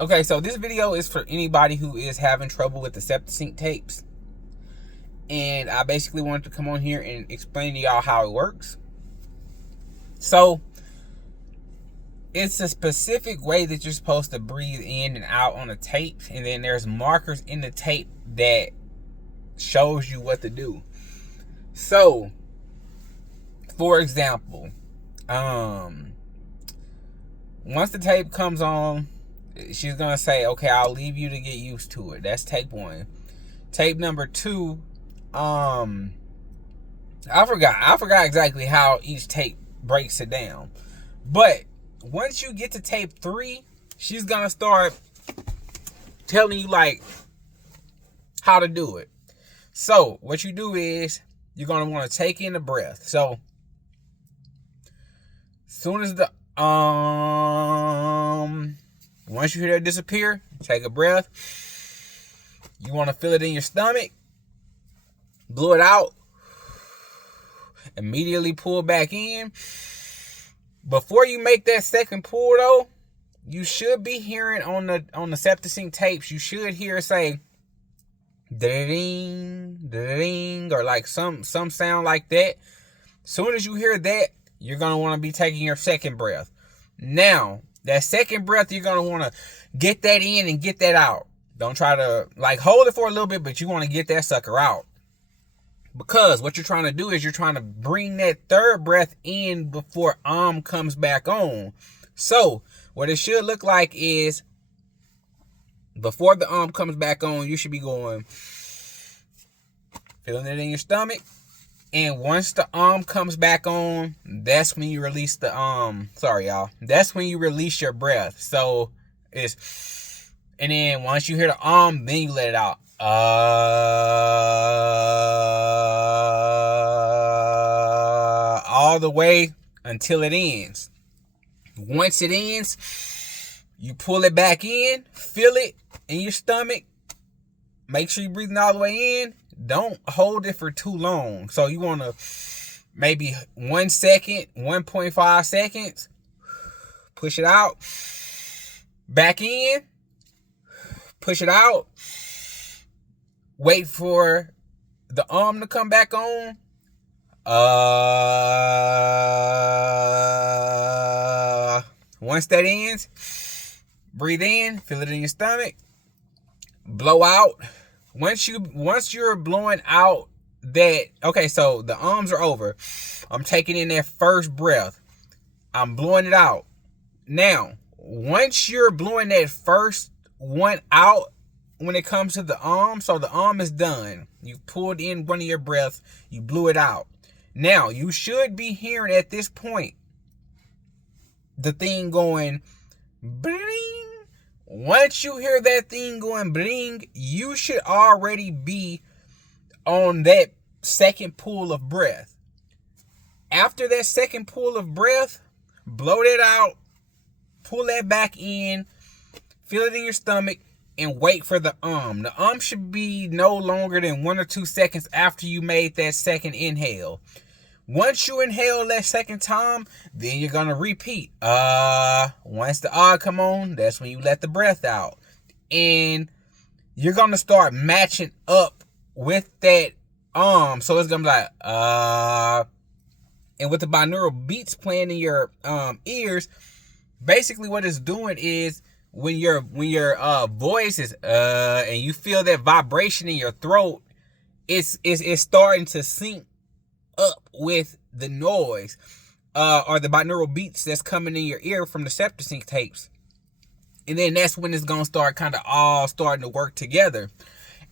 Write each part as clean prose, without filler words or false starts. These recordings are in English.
Okay, so this video is for anybody who is having trouble with the SeptaSync tapes. And I basically wanted to come on here and explain to y'all how it works. So, it's a specific way that you're supposed to breathe in and out on a tape. And then there's markers in the tape that shows you what to do. So, for example, once the tape comes on, she's gonna say, okay, I'll leave you to get used to it. That's tape 1. Tape number 2, I forgot exactly how each tape breaks it down. But once you get to tape 3, she's gonna start telling you like how to do it. So what you do is you're gonna want to take in a breath. So as soon as the once you hear that disappear, take a breath. You want to feel it in your stomach. Blow it out. Immediately pull back in. Before you make that second pull though, you should be hearing on the SeptaSync tapes, you should hear it say ding, ding, or like some sound like that. As soon as you hear that, you're going to want to be taking your second breath. Now, that second breath, you're going to want to get that in and get that out. Don't try to like hold it for a little bit, but you want to get that sucker out. Because what you're trying to do is you're trying to bring that third breath in before comes back on. So, what it should look like is before the comes back on, you should be going, feeling it in your stomach. And once the comes back on, that's when you release the sorry y'all. That's when you release your breath. So it's, and then once you hear the then you let it out. All the way until it ends. Once it ends, you pull it back in, feel it in your stomach. Make sure you're breathing all the way in. Don't hold it for too long. So you want to maybe 1 second, 1.5 seconds. Push it out. Back in. Push it out. Wait for the to come back on. Once that ends, breathe in, feel it in your stomach. Blow out. Once you're blowing out that, okay, so the are over. I'm taking in that first breath. I'm blowing it out. Now, once you're blowing that first one out, when it comes to the so the is done. You pulled in one of your breaths, you blew it out. Now, you should be hearing at this point the thing going bling. Once you hear that thing going bling, you should already be on that second pull of breath. After that second pull of breath, blow that out, pull that back in, feel it in your stomach, and wait for the The should be no longer than 1 or 2 seconds after you made that second inhale. Once you inhale that second time, then you're going to repeat. Once the come on, that's when you let the breath out. And you're going to start matching up with that so it's going to be like, and with the binaural beats playing in your ears, basically what it's doing is when your voice is and you feel that vibration in your throat, it's starting to sync up with the noise or the binaural beats that's coming in your ear from the SeptaSync tapes. And then that's when it's going to start kind of all starting to work together.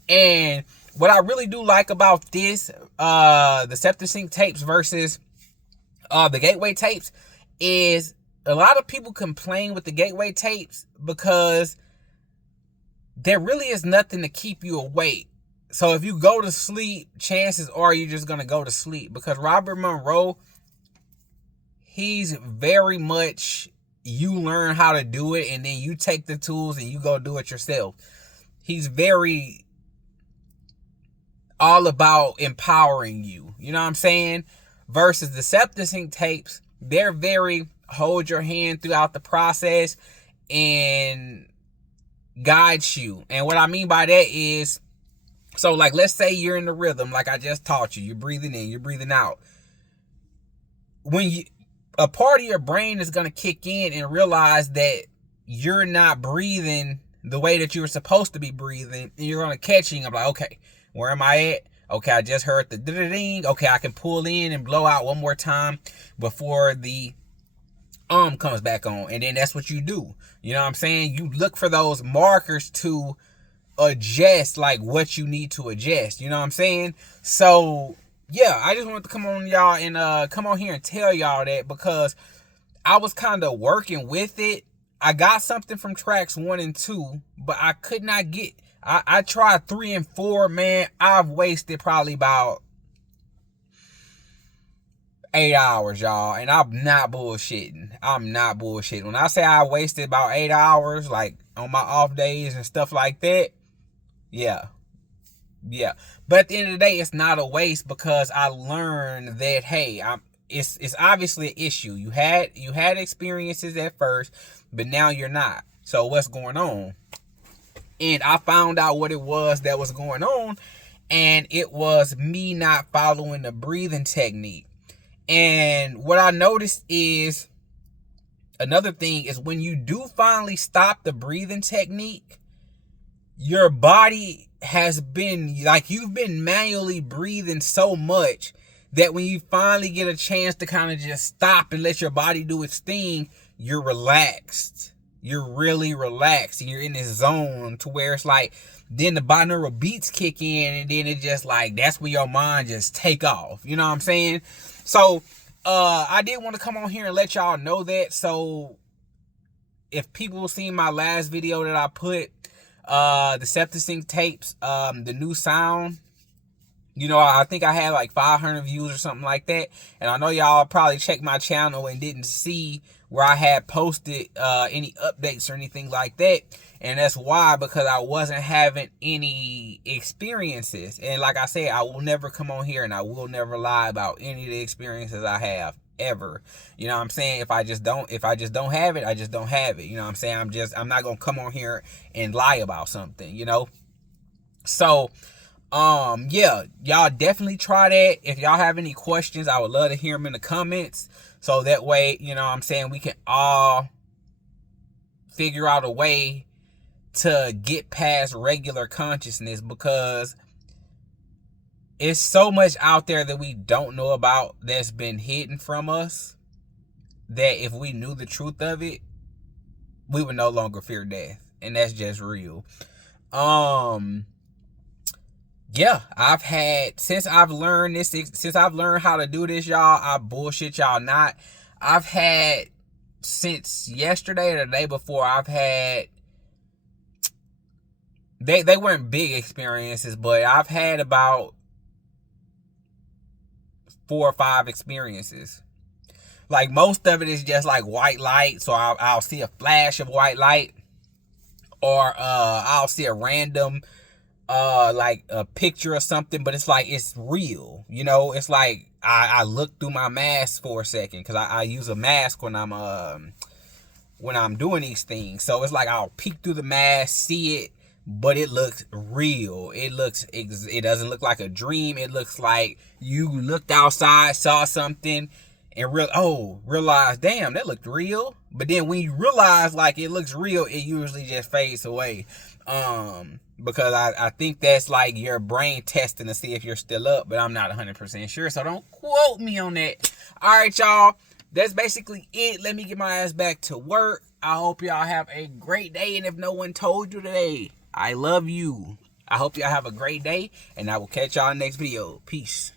And what I really do like about this, the SeptaSync tapes versus the gateway tapes, is a lot of people complain with the gateway tapes because there really is nothing to keep you awake. So if you go to sleep, chances are you're just going to go to sleep. Because Robert Monroe, he's very much, you learn how to do it and then you take the tools and you go do it yourself. He's very all about empowering you. You know what I'm saying? Versus the SeptaSync tapes, they're very hold your hand throughout the process, and guides you. And what I mean by that is, so like, let's say you're in the rhythm, like I just taught you. You're breathing in, you're breathing out. When a part of your brain is going to kick in and realize that you're not breathing the way that you were supposed to be breathing, and you're going to catch it. I'm like, okay, where am I at? Okay, I just heard the ding. Okay, I can pull in and blow out one more time before the comes back on. And then that's what you do. You know what I'm saying? You look for those markers to adjust, like what you need to adjust. You know what I'm saying? So yeah, I just wanted to come on y'all and come on here and tell y'all that, because I was kind of working with it. I got something from tracks 1 and 2, but I could not get. I tried 3 and 4, man. I've wasted probably about 8 hours, y'all. And I'm not bullshitting. I'm not bullshitting. When I say I wasted about 8 hours, like on my off days and stuff like that, yeah. Yeah. But at the end of the day, it's not a waste, because I learned that, hey, it's obviously an issue. You had experiences at first, but now you're not. So what's going on? And I found out what it was that was going on, and it was me not following the breathing technique. And what I noticed is, another thing is, when you do finally stop the breathing technique, your body has been, like, you've been manually breathing so much that when you finally get a chance to kind of just stop and let your body do its thing, you're relaxed. You're really relaxed, and you're in this zone to where it's like, then the binaural beats kick in, and then it just like, that's when your mind just take off. You know what I'm saying? So I did want to come on here and let y'all know that. So if people seen my last video that I put, the SeptaSync tapes, the new sound, you know, I think I had like 500 views or something like that. And I know y'all probably checked my channel and didn't see where I had posted any updates or anything like that. And that's why, because I wasn't having any experiences. And like I said, I will never come on here and I will never lie about any of the experiences I have ever. You know what I'm saying? If I just don't have it, I just don't have it. You know what I'm saying? I'm not gonna come on here and lie about something, you know? So yeah, y'all definitely try that. If y'all have any questions, I would love to hear them in the comments, so that way, you know what I'm saying, we can all figure out a way to get past regular consciousness, because it's so much out there that we don't know about, that's been hidden from us, that if we knew the truth of it, we would no longer fear death. And that's just real. Yeah, since I've learned how to do this, y'all, I bullshit y'all not, I've had, since yesterday or the day before, I've had, they weren't big experiences, but I've had about 4 or 5 experiences. Like, most of it is just like white light, so I'll see a flash of white light, or I'll see a random like a picture or something, but it's like, it's real, you know? It's like I look through my mask for a second, because I use a mask when I'm doing these things. So it's like, I'll peek through the mask, see it, but it looks real. It doesn't look like a dream. It looks like you looked outside, saw something, and realize, damn, that looked real. But then when you realize like it looks real, it usually just fades away. Because I think that's like your brain testing to see if you're still up, but I'm not 100% sure, so don't quote me on that. All right, y'all, that's basically it. Let me get my ass back to work. I hope y'all have a great day, and if no one told you today, I love you. I hope y'all have a great day, and I will catch y'all in the next video. Peace.